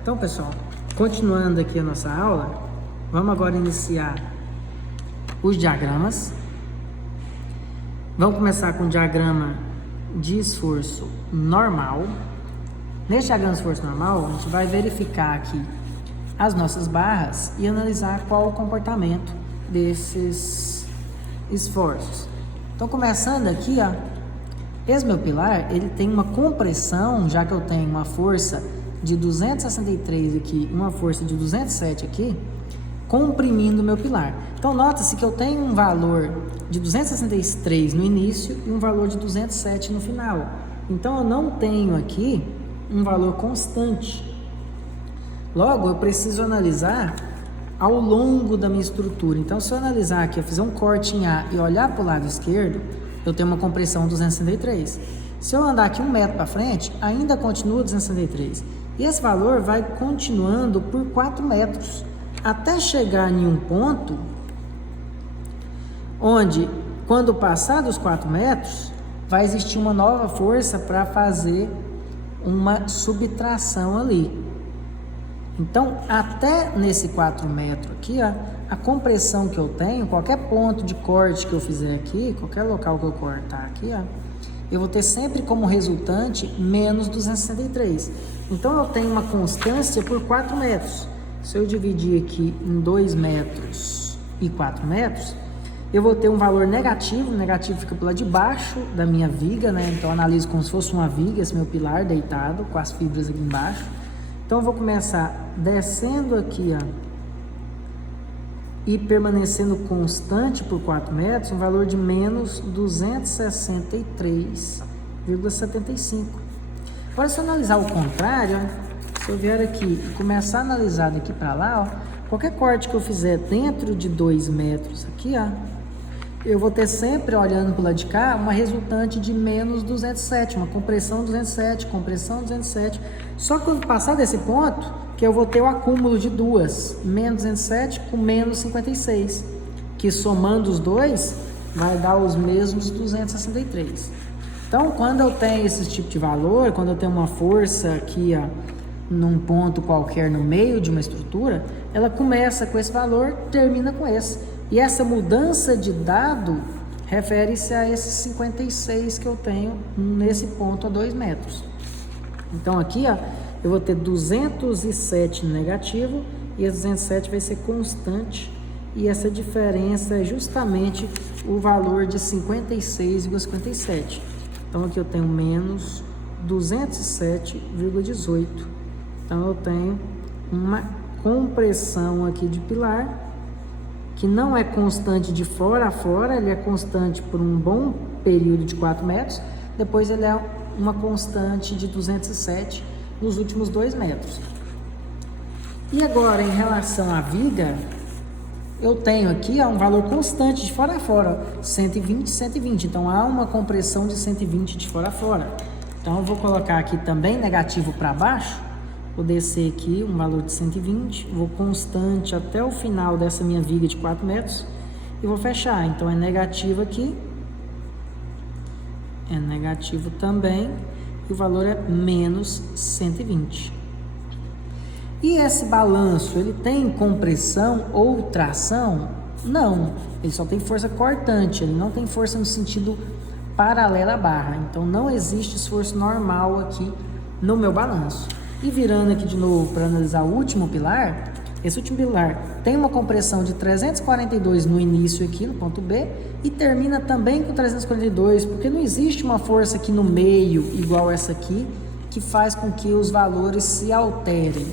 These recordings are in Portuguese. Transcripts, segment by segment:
Então, pessoal, continuando aqui a nossa aula, vamos agora iniciar os diagramas. Vamos começar com o diagrama de esforço normal. Neste diagrama de esforço normal, a gente vai verificar aqui as nossas barras e analisar qual o comportamento desses esforços. Então, começando aqui, ó, esse meu pilar, ele tem uma compressão, já que eu tenho uma força de 263 aqui, uma força de 207 aqui, comprimindo o meu pilar. Então, nota-se que eu tenho um valor de 263 no início e um valor de 207 no final. Então, eu não tenho aqui um valor constante. Logo, eu preciso analisar ao longo da minha estrutura. Então, se eu analisar aqui, eu fizer um corte em A e olhar para o lado esquerdo, eu tenho uma compressão 263. Se eu andar aqui 1 metro para frente, ainda continua 263. E esse valor vai continuando por 4 metros, até chegar em um ponto onde, quando passar dos 4 metros, vai existir uma nova força para fazer uma subtração ali. Então, até nesse 4 metros aqui, ó, a compressão que eu tenho, qualquer ponto de corte que eu fizer aqui, qualquer local que eu cortar aqui, ó, eu vou ter sempre como resultante menos 263. Então, eu tenho uma constância por 4 metros. Se eu dividir aqui em 2 metros e 4 metros, eu vou ter um valor negativo. O negativo fica pela de baixo da minha viga, né? Então, eu analiso como se fosse uma viga, esse meu pilar deitado, com as fibras aqui embaixo. Então, eu vou começar descendo aqui, ó, e permanecendo constante por 4 metros, um valor de menos 263,75. Agora, se eu analisar o contrário, ó, se eu vier aqui e começar a analisar daqui para lá, ó, qualquer corte que eu fizer dentro de 2 metros aqui, ó, eu vou ter sempre, olhando para o lado de cá, uma resultante de menos 207, uma compressão 207, compressão 207. Só que quando passar desse ponto, que eu vou ter o acúmulo de duas, menos 207 com menos 56, que somando os dois, vai dar os mesmos 263. Então, quando eu tenho esse tipo de valor, quando eu tenho uma força aqui, ó, num ponto qualquer no meio de uma estrutura, ela começa com esse valor, termina com esse. E essa mudança de dado refere-se a esses 56 que eu tenho nesse ponto a 2 metros. Então aqui, ó, eu vou ter 207 negativo e esse 207 vai ser constante. E essa diferença é justamente o valor de 56,57. Então aqui eu tenho menos 207,18. Então eu tenho uma compressão aqui de pilar, que não é constante de fora a fora, ele é constante por um bom período de 4 metros, depois ele é uma constante de 207 nos últimos 2 metros. E agora, em relação à viga, eu tenho aqui um valor constante de fora a fora, 120, 120, então há uma compressão de 120 de fora a fora. Então eu vou colocar aqui também negativo para baixo, vou descer aqui um valor de 120, vou constante até o final dessa minha viga de 4 metros e vou fechar. Então, é negativo aqui, é negativo também, e o valor é menos 120. E esse balanço, ele tem compressão ou tração? Não, ele só tem força cortante, ele não tem força no sentido paralelo à barra. Então, não existe esforço normal aqui no meu balanço. E virando aqui de novo para analisar o último pilar, esse último pilar tem uma compressão de 342 no início aqui, no ponto B, e termina também com 342, porque não existe uma força aqui no meio, igual essa aqui, que faz com que os valores se alterem.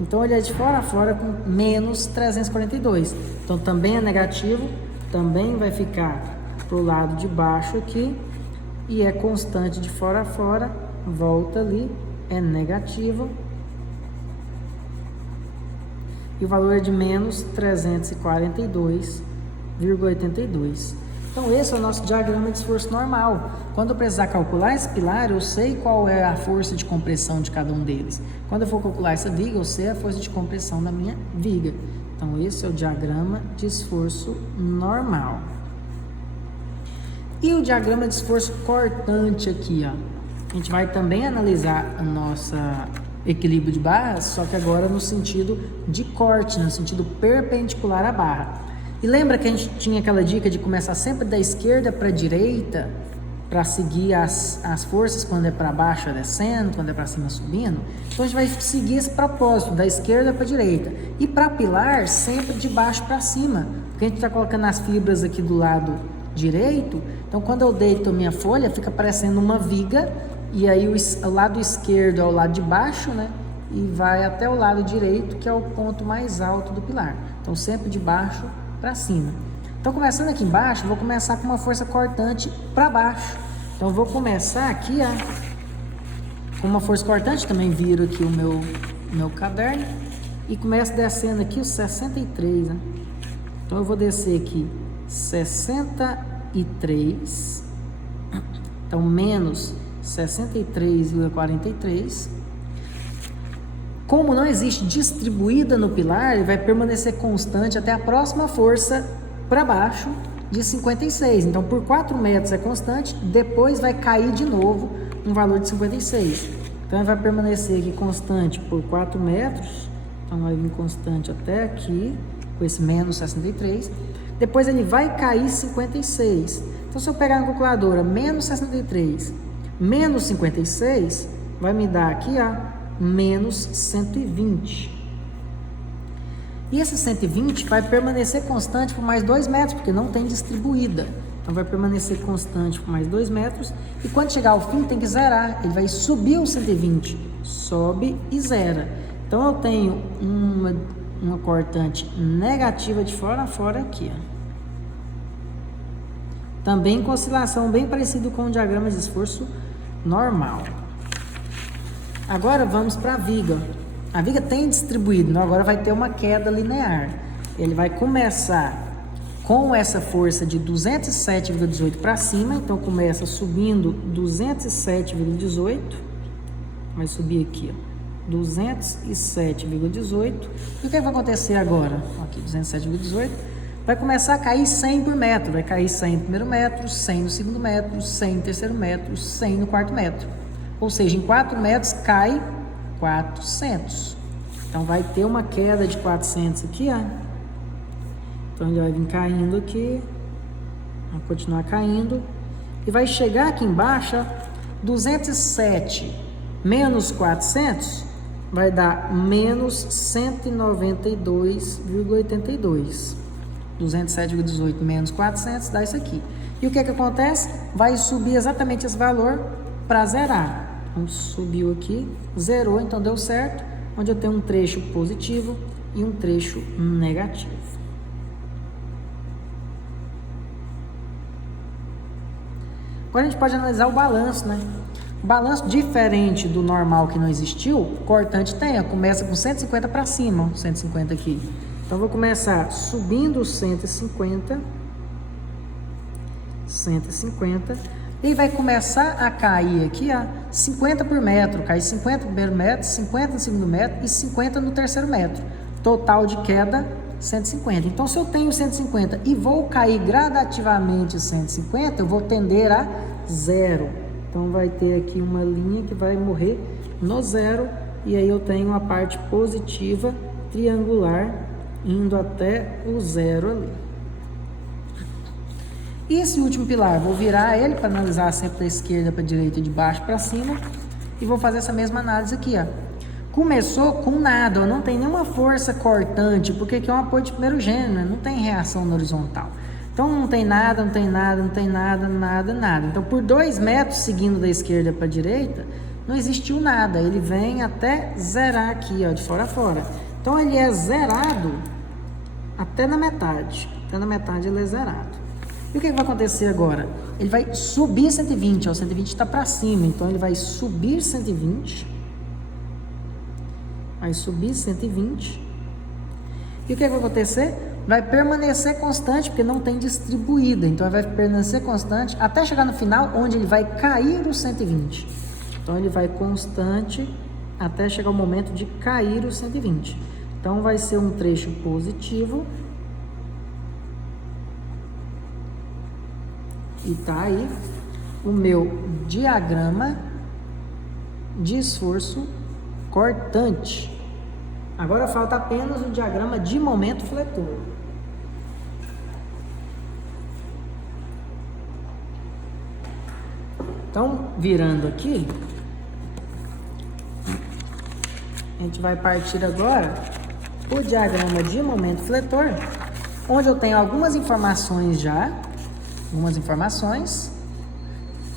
Então, ele é de fora a fora com menos 342. Então, também é negativo, também vai ficar para o lado de baixo aqui, e é constante de fora a fora, volta ali, é negativo, e o valor é de menos 342,82. Então, esse é o nosso diagrama de esforço normal. Quando eu precisar calcular esse pilar, eu sei qual é a força de compressão de cada um deles. Quando eu for calcular essa viga, eu sei a força de compressão da minha viga. Então, esse é o diagrama de esforço normal. E o diagrama de esforço cortante aqui, ó. A gente vai também analisar a nossa equilíbrio de barras, só que agora no sentido de corte, no sentido perpendicular à barra. E lembra que a gente tinha aquela dica de começar sempre da esquerda para a direita, para seguir as forças quando é para baixo é descendo, quando é para cima subindo? Então a gente vai seguir esse propósito, da esquerda para a direita. E para pilar, sempre de baixo para cima, porque a gente está colocando as fibras aqui do lado direito, então quando eu deito a minha folha, fica parecendo uma viga, e aí o lado esquerdo é o lado de baixo, né? E vai até o lado direito, que é o ponto mais alto do pilar. Então sempre de baixo para cima. Então começando aqui embaixo, vou começar com uma força cortante para baixo. Então vou começar aqui, ó, com uma força cortante, também viro aqui o meu caderno e começo descendo aqui o 63, né? Então eu vou descer aqui 63, então menos 63,43. Como não existe distribuída no pilar, ele vai permanecer constante até a próxima força para baixo de 56. Então por 4 metros é constante, depois vai cair de novo um valor de 56. Então ele vai permanecer aqui constante por 4 metros, então vai vir constante até aqui, com esse menos 63. Depois ele vai cair 56. Então se eu pegar na calculadora menos 63 menos 56, vai me dar aqui, ó, menos 120. E esse 120 vai permanecer constante por mais 2 metros, porque não tem distribuída. Então vai permanecer constante por mais 2 metros. E quando chegar ao fim tem que zerar. Ele vai subir o 120. Sobe e zera. Então eu tenho uma cortante negativa de fora a fora aqui, ó. Também com oscilação bem parecido com o diagrama de esforço normal. Agora vamos para a viga. A viga tem distribuído, então agora vai ter uma queda linear. Ele vai começar com essa força de 207,18 para cima, então começa subindo 207,18, vai subir aqui, ó, 207,18. E o que vai acontecer agora? Aqui, 207,18. Vai começar a cair 100 por metro, vai cair 100 no primeiro metro, 100 no segundo metro, 100 no terceiro metro, 100 no quarto metro. Ou seja, em 4 metros cai 400. Então vai ter uma queda de 400 aqui, ó. Então ele vai vir caindo aqui, vai continuar caindo e vai chegar aqui embaixo, ó, 207 menos 400 vai dar menos 192,82. 207,18 menos 400 dá isso aqui. E o que que acontece? Vai subir exatamente esse valor para zerar. Então, subiu aqui, zerou, então deu certo, onde eu tenho um trecho positivo e um trecho negativo. Agora a gente pode analisar o balanço, né? O balanço, diferente do normal que não existiu, cortante tem, ó, começa com 150 para cima, 150 aqui. Então eu vou começar subindo 150, e vai começar a cair aqui, ó, 50 por metro, cai 50 no primeiro metro, 50 no segundo metro e 50 no terceiro metro. Total de queda, 150. Então, se eu tenho 150 e vou cair gradativamente 150, eu vou tender a zero. Então, vai ter aqui uma linha que vai morrer no zero, e aí eu tenho a parte positiva triangular indo até o zero ali. E esse último pilar, vou virar ele para analisar sempre da esquerda para a direita, de baixo para cima, e vou fazer essa mesma análise aqui, ó. Começou com nada, ó, não tem nenhuma força cortante, porque aqui é um apoio de primeiro gênero, não tem reação na horizontal. Então não tem nada, não tem nada, não tem nada, nada. Então por 2 metros seguindo da esquerda para a direita, não existiu nada, ele vem até zerar aqui, ó, de fora a fora. Então ele é zerado até na metade ele é zerado. E o que vai acontecer agora? Ele vai subir 120, ó, 120 está para cima, então ele vai subir 120, vai subir 120, e o que vai acontecer? Vai permanecer constante, porque não tem distribuída, então ele vai permanecer constante até chegar no final, onde ele vai cair o 120. Então ele vai constante até chegar o momento de cair o 120. Então vai ser um trecho positivo. E tá aí o meu diagrama de esforço cortante. Agora falta apenas o diagrama de momento fletor. Então, virando aqui, a gente vai partir agora o diagrama de momento fletor, onde eu tenho algumas informações,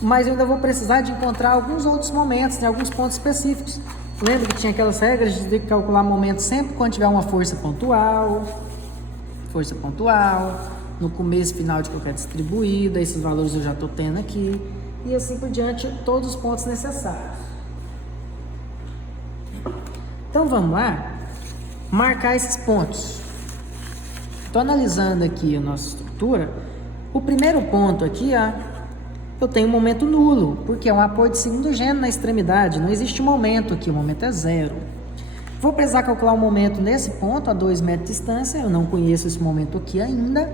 mas eu ainda vou precisar de encontrar alguns outros momentos, em alguns pontos específicos. Lembra que tinha aquelas regras de ter que calcular momento sempre quando tiver uma força pontual, no começo e final de qualquer distribuída, esses valores eu já estou tendo aqui, e assim por diante, todos os pontos necessários. Então vamos lá, marcar esses pontos. Estou analisando aqui a nossa estrutura. O primeiro ponto aqui, eu tenho um momento nulo, porque é um apoio de segundo gênero na extremidade, não existe momento aqui, o momento é zero. Vou precisar calcular o momento nesse ponto, a 2 metros de distância, eu não conheço esse momento aqui ainda.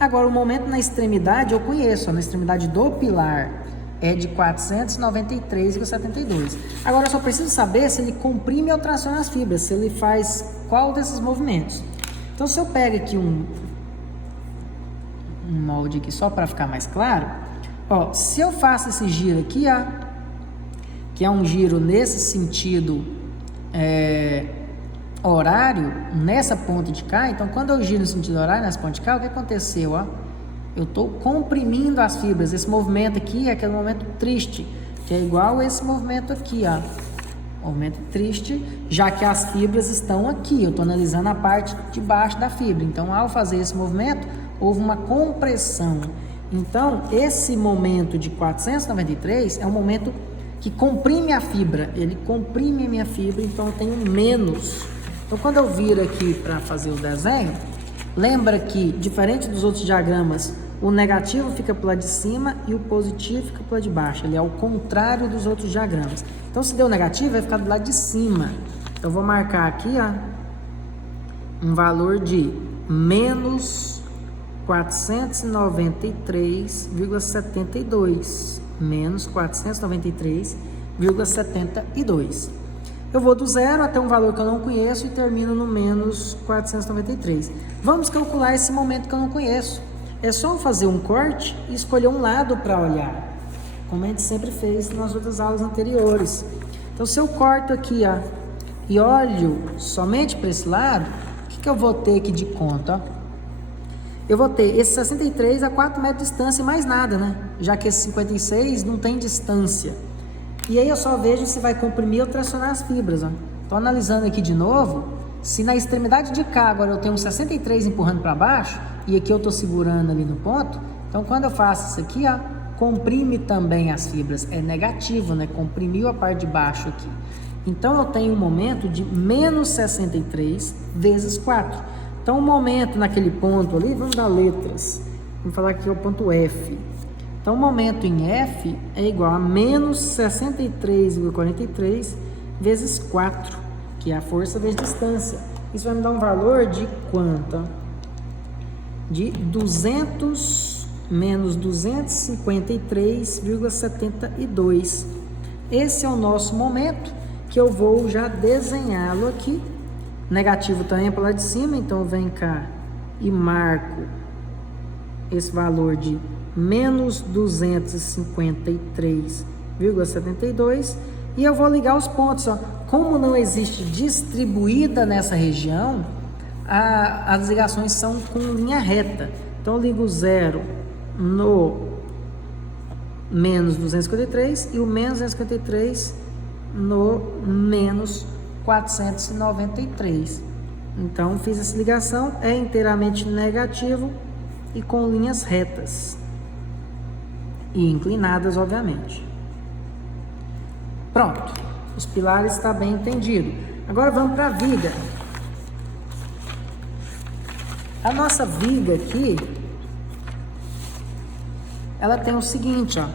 Agora, o momento na extremidade eu conheço, na extremidade do pilar é de 493,72. Agora, eu só preciso saber se ele comprime ou traciona as fibras, se ele faz qual desses movimentos. Então, se eu pego aqui um molde aqui só para ficar mais claro, se eu faço esse giro aqui, que é um giro nesse sentido horário, nessa ponta de cá, então quando eu giro no sentido horário, nessa ponta de cá, o que aconteceu? Eu estou comprimindo as fibras. Esse movimento aqui é aquele movimento triste, que é igual a esse movimento aqui, movimento triste, já que as fibras estão aqui, eu estou analisando a parte de baixo da fibra. Então, ao fazer esse movimento, houve uma compressão. Então, esse momento de 493 é um momento que comprime a fibra, ele comprime a minha fibra, então eu tenho menos. Então, quando eu viro aqui para fazer o desenho, lembra que, diferente dos outros diagramas, o negativo fica para o lado de cima e o positivo fica para o lado de baixo. Ele é o contrário dos outros diagramas. Então, se deu negativo, vai ficar do lado de cima. Então, eu vou marcar aqui, um valor de menos 493,72. Menos 493,72. Eu vou do zero até um valor que eu não conheço e termino no menos 493. Vamos calcular esse momento que eu não conheço. É só fazer um corte e escolher um lado para olhar, como a gente sempre fez nas outras aulas anteriores. Então, se eu corto aqui, e olho somente para esse lado, o que eu vou ter aqui de conta? Eu vou ter esse 63 a 4 metros de distância e mais nada, né? Já que esse 56 não tem distância. E aí eu só vejo se vai comprimir ou tracionar as fibras. Estou analisando aqui de novo. Se na extremidade de cá agora eu tenho um 63 empurrando para baixo, e aqui eu estou segurando ali no ponto, então quando eu faço isso aqui, comprime também as fibras. É negativo, né? Comprimiu a parte de baixo aqui. Então eu tenho um momento de menos 63 vezes 4. Então o momento naquele ponto ali, vamos dar letras. Vamos falar que é o ponto F. Então, o momento em F é igual a menos 63,43 vezes 4, que é a força vezes distância. Isso vai me dar um valor de quanto? De 200 menos 253,72. Esse é o nosso momento, que eu vou já desenhá-lo aqui. Negativo também é para lá de cima, então eu venho cá e marco esse valor de menos 253,72 e eu vou ligar os pontos. Como não existe distribuída nessa região, as ligações são com linha reta. Então eu ligo 0 no menos 253 e o menos 253 no menos 493. Então fiz essa ligação, é inteiramente negativo e com linhas retas e inclinadas, obviamente. Pronto, os pilares está bem entendido. Agora vamos para a viga. A nossa viga aqui, ela tem o seguinte, a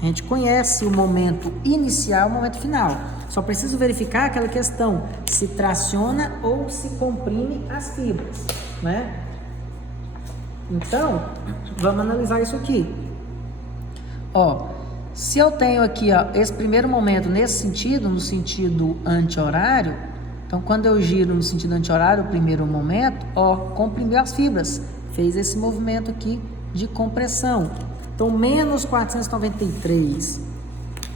gente conhece o momento inicial e o momento final. Só preciso verificar aquela questão, se traciona ou se comprime as fibras, né? Então, vamos analisar isso aqui. se eu tenho aqui, ó, esse primeiro momento nesse sentido, no sentido anti-horário, então quando eu giro no sentido anti-horário, o primeiro momento, ó, comprimiu as fibras, fez esse movimento aqui de compressão. Então, menos 493.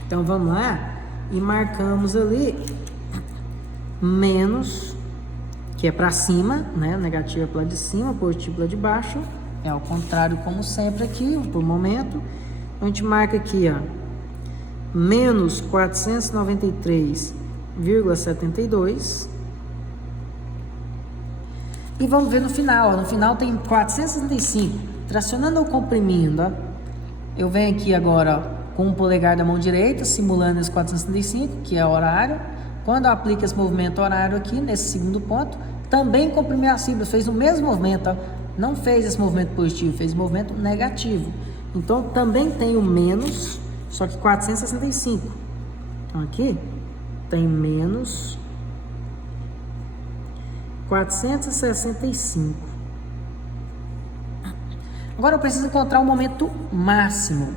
Então, vamos lá e marcamos ali menos, que é para cima, né? Negativo é para de cima, positivo para de baixo. É ao contrário, como sempre aqui, por momento. Então, a gente marca aqui, ó, menos 493,72. E vamos ver no final, ó. No final tem 465. Tracionando ou comprimindo, ó. Eu venho aqui agora, ó, com o polegar da mão direita, simulando esse 465, que é horário. Quando eu aplico esse movimento horário aqui, nesse segundo ponto, também comprimiu as fibras, fez o mesmo movimento, ó. Não fez esse movimento positivo, fez o movimento negativo. Então, também tem o menos, só que 465. Então, aqui tem menos 465. Agora eu preciso encontrar o momento máximo.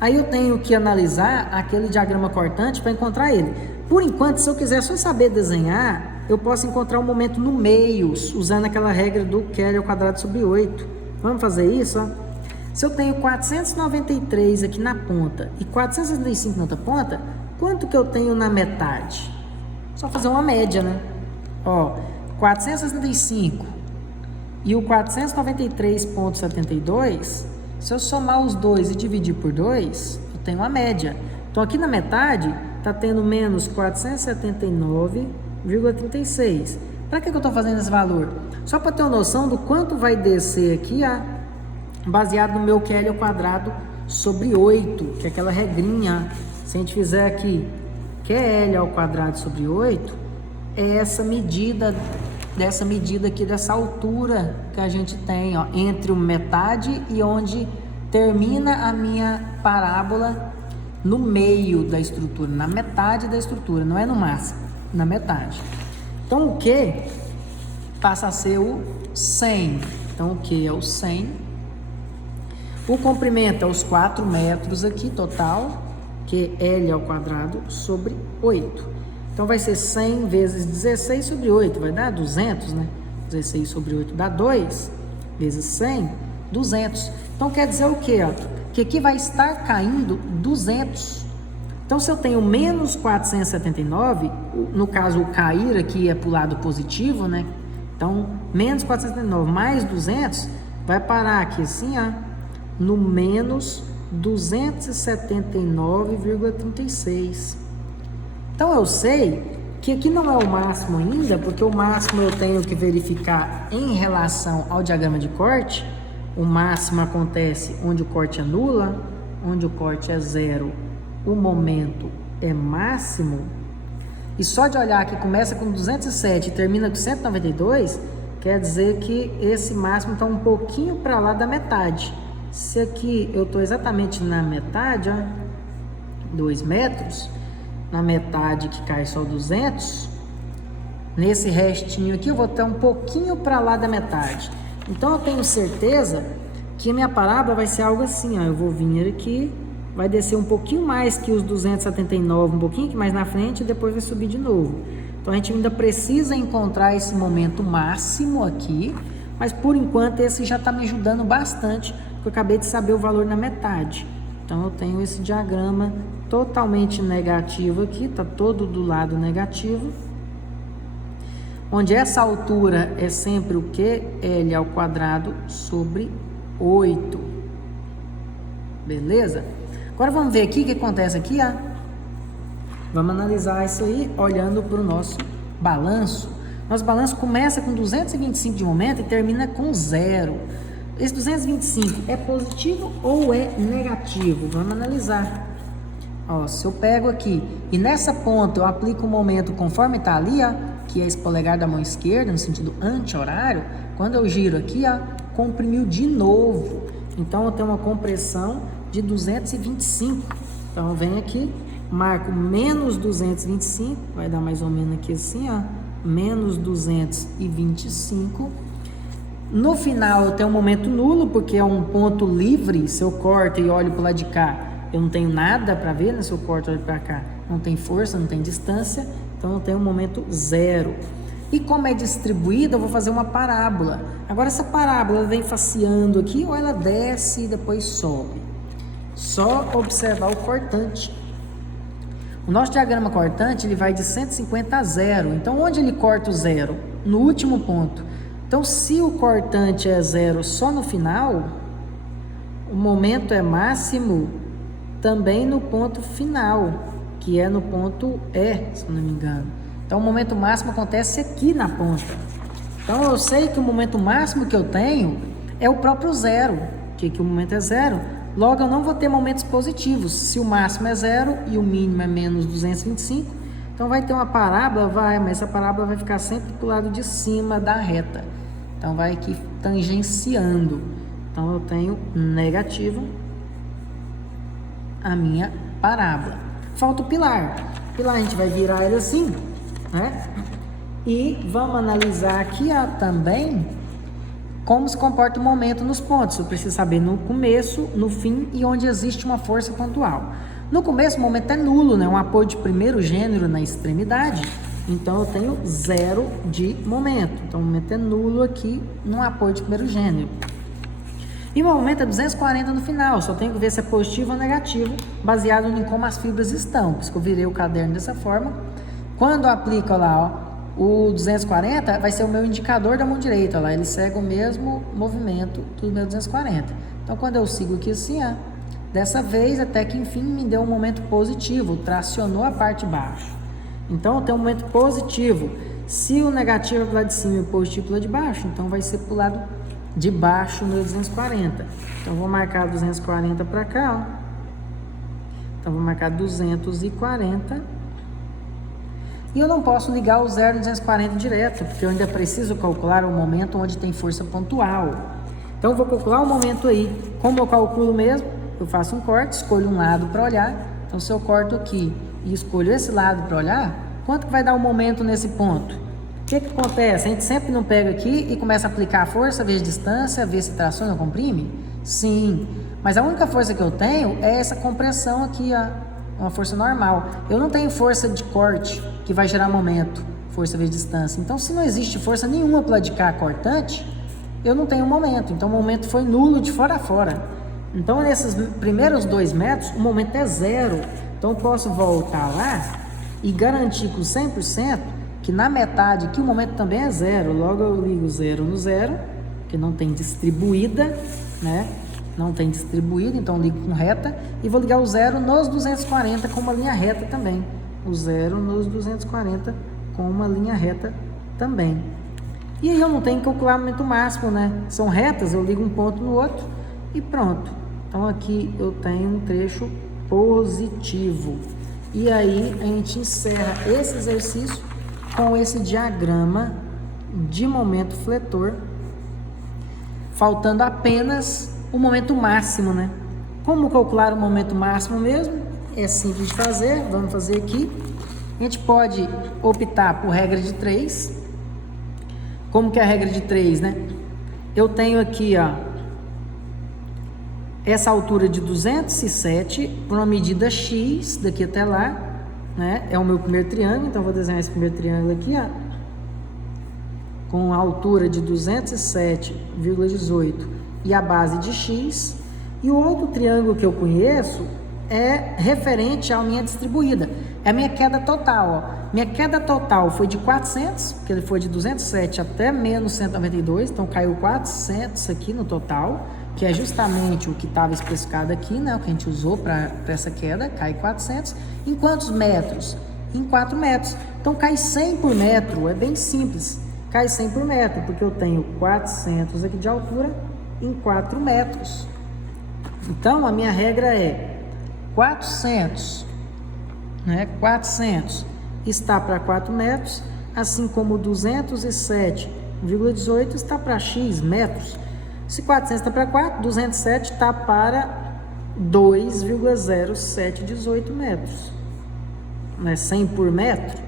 Aí eu tenho que analisar aquele diagrama cortante para encontrar ele. Por enquanto, se eu quiser só saber desenhar, eu posso encontrar um momento no meio, usando aquela regra do Kelly ao quadrado sobre 8. Vamos fazer isso, ó. Se eu tenho 493 aqui na ponta e 465 na outra ponta, quanto que eu tenho na metade? Só fazer uma média, né? Ó, 465 e o 493,72, se eu somar os dois e dividir por 2, eu tenho uma média. Então, aqui na metade, está tendo menos 479,36. Para que eu estou fazendo esse valor? Só para ter uma noção do quanto vai descer aqui, baseado no meu QL ao quadrado sobre 8, que é aquela regrinha. Se a gente fizer aqui QL ao quadrado sobre 8, é essa medida, dessa medida aqui, dessa altura que a gente tem, ó, entre o metade e onde termina a minha parábola, no meio da estrutura, na metade da estrutura, não é no máximo, na metade. Então, o Q passa a ser o 100. Então, o Q é o 100. O comprimento é os 4 metros aqui, total, que é L ao quadrado sobre 8. Então, vai ser 100 vezes 16 sobre 8, vai dar 200, né? 16 sobre 8 dá 2, vezes 100, 200. Então, quer dizer o quê, ó? Que aqui vai estar caindo 200. Então, se eu tenho menos 479, no caso, o cair aqui é para o lado positivo, né? Então, menos 479 mais 200, vai parar aqui assim, ó, no menos 279,36. Então, eu sei que aqui não é o máximo ainda, porque o máximo eu tenho que verificar em relação ao diagrama de corte. O máximo acontece onde o corte é nula, onde o corte é zero, o momento é máximo. E só de olhar que começa com 207 e termina com 192, quer dizer que esse máximo está um pouquinho para lá da metade. Se aqui eu estou exatamente na metade, ó, 2 metros, na metade que cai só 200, nesse restinho aqui eu vou estar um pouquinho para lá da metade. Então, eu tenho certeza que a minha parábola vai ser algo assim, ó. Eu vou vir aqui, vai descer um pouquinho mais que os 279, um pouquinho mais na frente, e depois vai subir de novo. Então, a gente ainda precisa encontrar esse momento máximo aqui, mas por enquanto esse já está me ajudando bastante, porque eu acabei de saber o valor na metade. Então, eu tenho esse diagrama totalmente negativo aqui, está todo do lado negativo, onde essa altura é sempre o que? L ao quadrado sobre 8. Beleza? Agora vamos ver aqui o que acontece aqui, ó. Vamos analisar isso aí olhando para o nosso balanço. Nosso balanço começa com 225 de momento e termina com 0. Esse 225 é positivo ou é negativo? Vamos analisar. Ó, se eu pego aqui e nessa ponta eu aplico o momento conforme está ali, ó, que é esse polegar da mão esquerda, no sentido anti-horário, quando eu giro aqui, ó, comprimiu de novo. Então, eu tenho uma compressão de 225. Então, eu venho aqui, marco menos 225, vai dar mais ou menos aqui assim, ó, menos 225. No final, eu tenho um momento nulo, porque é um ponto livre. Se eu corto e olho para o lado de cá, eu não tenho nada para ver, né? Se eu corto ele para cá, não tem força, não tem distância, então eu tenho um momento zero. E como é distribuída, eu vou fazer uma parábola. Agora essa parábola vem faceando aqui ou ela desce e depois sobe? Só observar o cortante. O nosso diagrama cortante, ele vai de 150 a zero. Então, onde ele corta o zero? No último ponto. Então, se o cortante é zero só no final, o momento é máximo também no ponto final, que é no ponto E, se não me engano. Então, o momento máximo acontece aqui na ponta. Então, eu sei que o momento máximo que eu tenho é o próprio zero, que o momento é zero. Logo, eu não vou ter momentos positivos. Se o máximo é zero e o mínimo é menos 225, então vai ter uma parábola, mas essa parábola vai ficar sempre para o lado de cima da reta. Então, vai aqui tangenciando. Então, eu tenho negativo a minha parábola. Falta o pilar. O pilar a gente vai virar ele assim, né? E vamos analisar aqui também como se comporta o momento nos pontos. Eu preciso saber no começo, no fim e onde existe uma força pontual. No começo o momento é nulo, né? Um apoio de primeiro gênero na extremidade. Então eu tenho zero de momento. Então o momento é nulo aqui no apoio de primeiro gênero. E o momento é 240 no final. Só tenho que ver se é positivo ou negativo, baseado em como as fibras estão. Por isso que eu virei o caderno dessa forma. Quando eu aplico lá, ó, o 240 vai ser o meu indicador da mão direita, lá ele segue o mesmo movimento do meu 240. Então, quando eu sigo aqui assim, ó, dessa vez, até que enfim me deu um momento positivo, tracionou a parte de baixo. Então, eu tenho um momento positivo. Se o negativo é para o lado de cima e o positivo para o lado de baixo, então vai ser para o lado de baixo no 240. Então, vou marcar 240 para cá, ó. Então, vou marcar 240. E eu não posso ligar o 0 e 240 direto, porque eu ainda preciso calcular o momento onde tem força pontual. Então, eu vou calcular o momento aí. Como eu calculo mesmo, eu faço um corte, escolho um lado para olhar. Então, se eu corto aqui e escolho esse lado para olhar, quanto que vai dar o momento nesse ponto? O que acontece? A gente sempre não pega aqui e começa a aplicar a força, ver a distância, ver se traciona ou comprime? Sim, mas a única força que eu tenho é essa compressão aqui, ó. Uma força normal. Eu não tenho força de corte que vai gerar momento, força vezes distância. Então, se não existe força nenhuma para de cá cortante, eu não tenho momento. Então, o momento foi nulo de fora a fora. Então, nesses primeiros 2 metros, o momento é zero. Então, eu posso voltar lá e garantir com 100% que na metade aqui o momento também é zero. Logo, eu ligo zero no zero, que não tem distribuída, né? Não tem distribuído, então ligo com reta e vou ligar o zero nos 240 com uma linha reta também. O zero nos 240 com uma linha reta também. E aí eu não tenho que calcular o momento máximo, né? São retas, eu ligo um ponto no outro e pronto. Então aqui eu tenho um trecho positivo. E aí a gente encerra esse exercício com esse diagrama de momento fletor, faltando apenas o momento máximo, né? Como calcular o momento máximo mesmo? É simples de fazer, vamos fazer aqui. A gente pode optar por regra de 3. Como que é a regra de 3, né? Eu tenho aqui, ó, essa altura de 207 para uma medida X, daqui até lá, né? É o meu primeiro triângulo, então vou desenhar esse primeiro triângulo aqui, ó, com a altura de 207,18 e a base de X, e o outro triângulo que eu conheço é referente à minha distribuída, é a minha queda total, ó. Minha queda total foi de 400, porque ele foi de 207 até menos 192, então caiu 400 aqui no total, que é justamente o que estava especificado aqui, né, o que a gente usou para essa queda, cai 400, em quantos metros? Em 4 metros, então cai 100 por metro, é bem simples, cai 100 por metro, porque eu tenho 400 aqui de altura, em 4 metros. Então, a minha regra é 400, né? 400 está para 4 metros, assim como 207,18 está para X metros. Se 400 está para 4, 207 está para 2,0718 metros. Não é 100 por metro?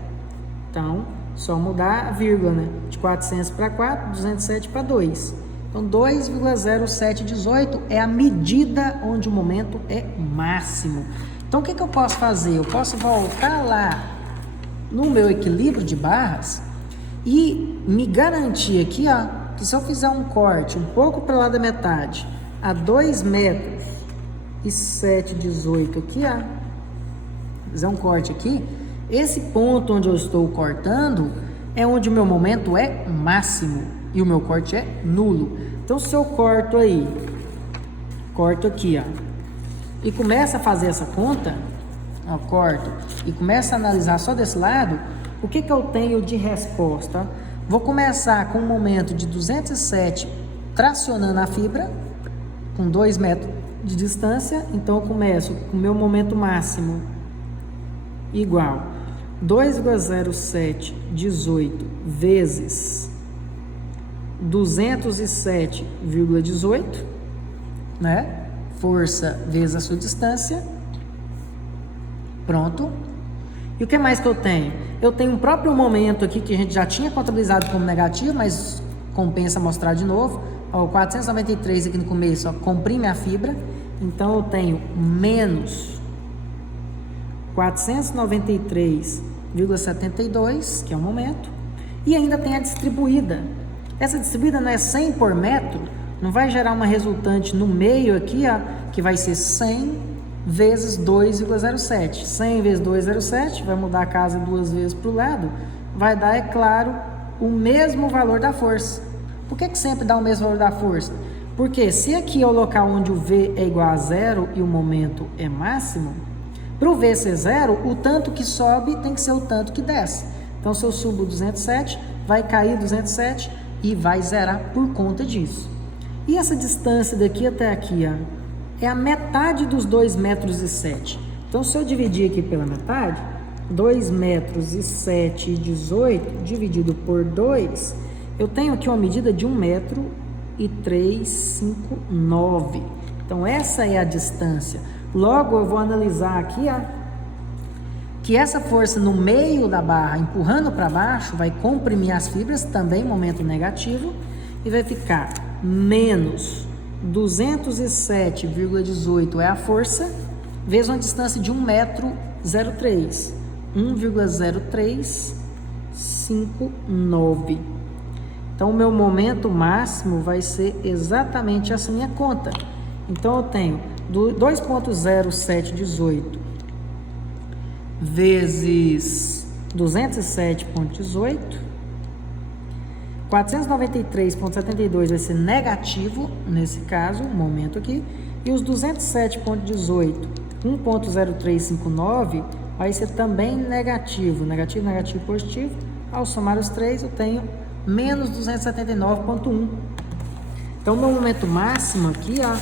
Então, só mudar a vírgula, né? De 400 para 4, 207 para 2. Então, 2,0718 é a medida onde o momento é máximo. Então, o que eu posso fazer? Eu posso voltar lá no meu equilíbrio de barras e me garantir aqui, ó, que se eu fizer um corte um pouco para lá da metade, a 2 metros e 718 aqui, ó, fizer um corte aqui, esse ponto onde eu estou cortando é onde o meu momento é máximo e o meu corte é nulo. Então, se eu corto aí, corto aqui, ó, e começa a fazer essa conta, ó, corto e começa a analisar só desse lado, o que eu tenho de resposta? Vou começar com um momento de 207 tracionando a fibra, com 2 metros de distância. Então, eu começo com o meu momento máximo igual 2,0718 vezes 207,18, né? Força vezes a sua distância. Pronto. E o que mais que eu tenho? Eu tenho um próprio momento aqui que a gente já tinha contabilizado como negativo, mas compensa mostrar de novo. Ó, o 493 aqui no começo, ó, comprime a fibra. Então, eu tenho menos 493,72, que é o momento. E ainda tem a distribuída. Essa distribuída não é 100 por metro, não vai gerar uma resultante no meio aqui, ó, que vai ser 100 vezes 2,07. 100 vezes 2,07, vai mudar a casa 2 vezes para o lado, vai dar, é claro, o mesmo valor da força. Por que sempre dá o mesmo valor da força? Porque se aqui é o local onde o V é igual a zero e o momento é máximo, para o V ser zero, o tanto que sobe tem que ser o tanto que desce. Então, se eu subo 207, vai cair 207 e vai zerar por conta disso. E essa distância daqui até aqui, ó, é a metade dos 2 metros e 7. Então, se eu dividir aqui pela metade, 2 metros e 7 e 18 dividido por 2, eu tenho aqui uma medida de 1 metro e 359. Então, essa é a distância. Logo, eu vou analisar aqui, ó, que essa força no meio da barra, empurrando para baixo, vai comprimir as fibras, também momento negativo, e vai ficar menos 207,18 é a força, vezes uma distância de 1 metro 03, 1,0359. Então, o meu momento máximo vai ser exatamente essa minha conta. Então, eu tenho 2,0718 vezes 207,18, 493,72 vai ser negativo, nesse caso, o momento aqui, e os 207,18, 1,0359, vai ser também negativo, negativo, negativo, positivo. Ao somar os três, eu tenho menos 279,1. Então, meu momento máximo aqui, ó,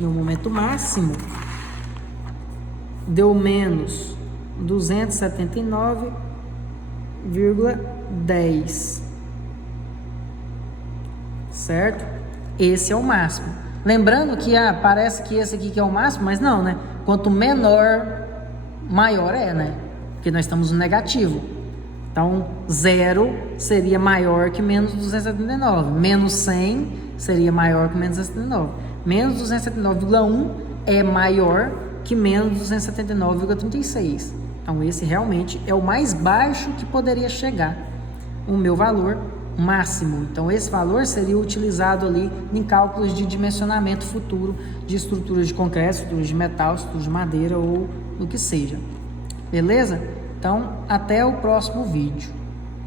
meu momento máximo deu menos 279,10, certo? Esse é o máximo. Lembrando que parece que esse aqui que é o máximo, mas não, né? Quanto menor, maior é, né? Porque nós estamos no negativo. Então, 0 seria maior que menos 279. Menos 100 seria maior que menos 279. Menos 279,1 é maior que menos 279,36. Então, esse realmente é o mais baixo que poderia chegar o meu valor máximo. Então, esse valor seria utilizado ali em cálculos de dimensionamento futuro de estruturas de concreto, estruturas de metal, estruturas de madeira ou do que seja. Beleza? Então, até o próximo vídeo.